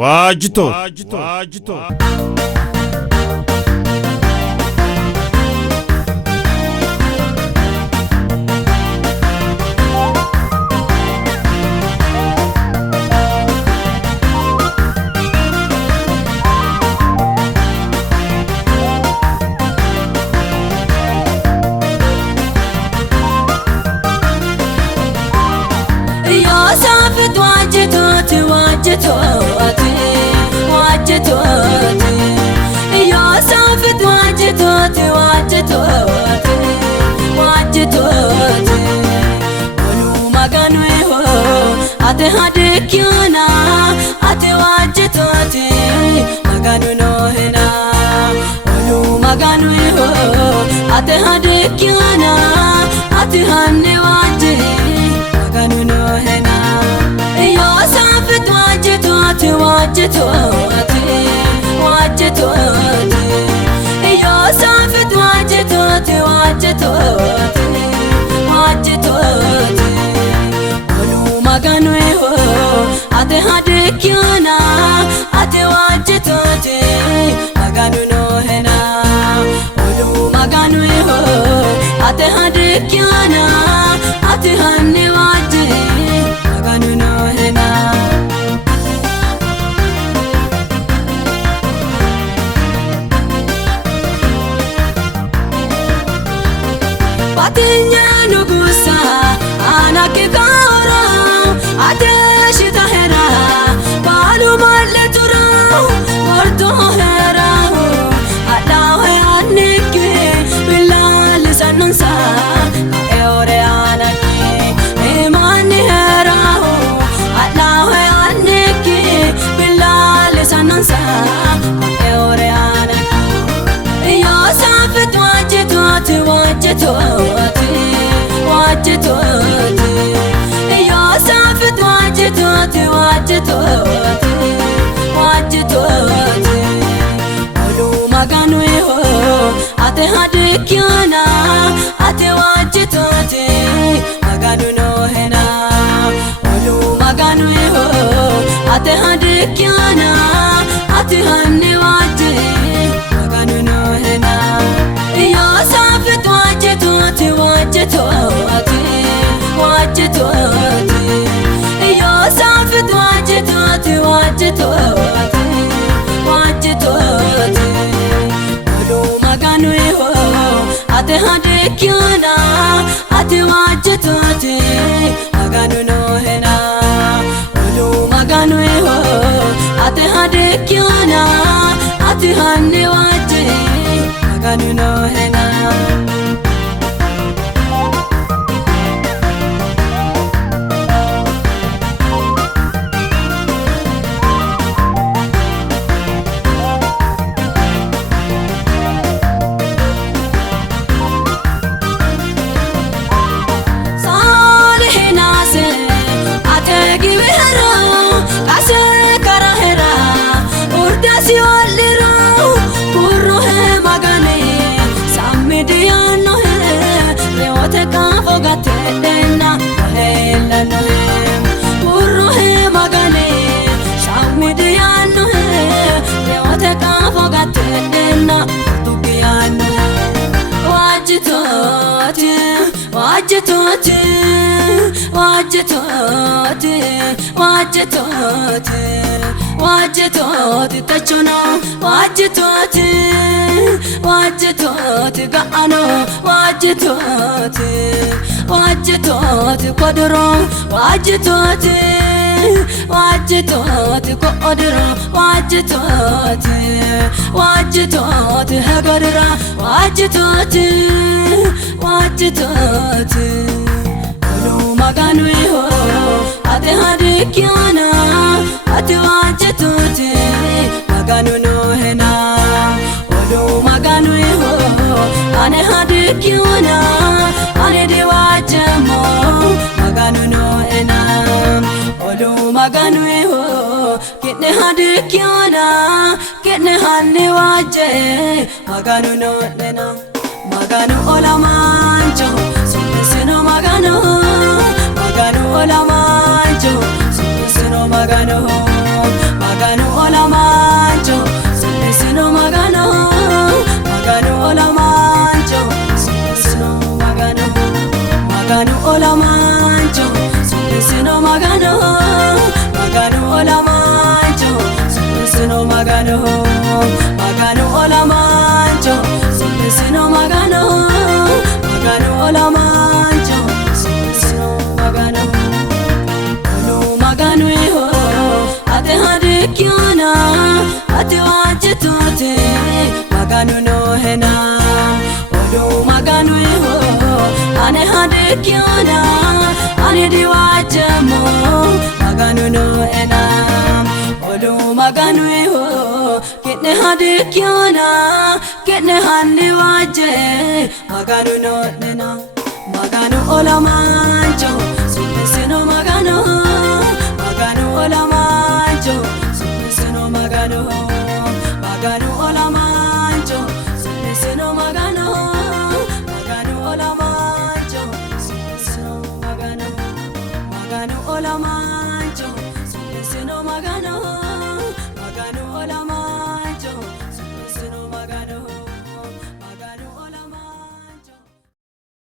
واجتو ate hadikiana ate wajitoti maganu no hena olu maganu ho ate hadikiana ate hanne waji maganu no hena yo safet wajitoti wajitoti wajitoti yo safet wajitoti wajitoti wajitoti maganu ho ate hadikiana ate wajitoti maganu no hena olu maganu ho ate hadikiana ate hanne waji maganu no hena patinya nugusa anakika ate shita hera balu malle tura orto hera Allah anike bilal sanansa eore anake iman hera Allah anike bilal sanansa eore anake ya safet wajitoti wajitoti wajitoti safet wajitoti wajitoti wajitoti olu maganu ho ate hadikiana ate wajitoti maganu no hena olu maganu ho ate hadikiana ate hanne waji maganu no hena yo safet wajitoti wajitoti wajitoti yo safet wajitoti wajitoti wajitoti olu maganu ho ate hadikiana ate wajitoti maganu no hena olu maganu ho ate hadikiana ate hanne waji maganu no hena gatedena hela no burro he magane shamidiano he deote ka fogatedena tugiano wajitoti wajitoti wajitoti wajitoti wajitoti tachono wajitoti wajitoti gaano wajitoti wajitoti kodoro wajitoti wajitoti kodoro wajitoti wajitoti hagarira wajitoti wajitoti olu maganu ho ate hadikiana ate wajitoti maganu no hena olu maganu ho ane hadikiana ane diwajamo maganu no hena olu maganu ho kitne hadikiana kitne hanne waje maganu no hena maganu olamanjo sino maganu maganu olamanjo sino maganu maganu Sino magano, magano olamancho. Sino magano, magano olamancho. Sino magano, magano olamancho. Sino magano, olo magano ho. Ate hadikyana, ate wajetote. Magano no hena, olo magano ho. Ane hadikyana, ane diwajamo. Magano no hena, olo magano ho. Kitne hadikyana, kitne handi waje. Magano no hena, magano olamancho. Sino magano, magano olamancho. Sino magano, magano olamancho. Sino magano, magano olamancho. Sino magano, magano olamancho. Sino magano.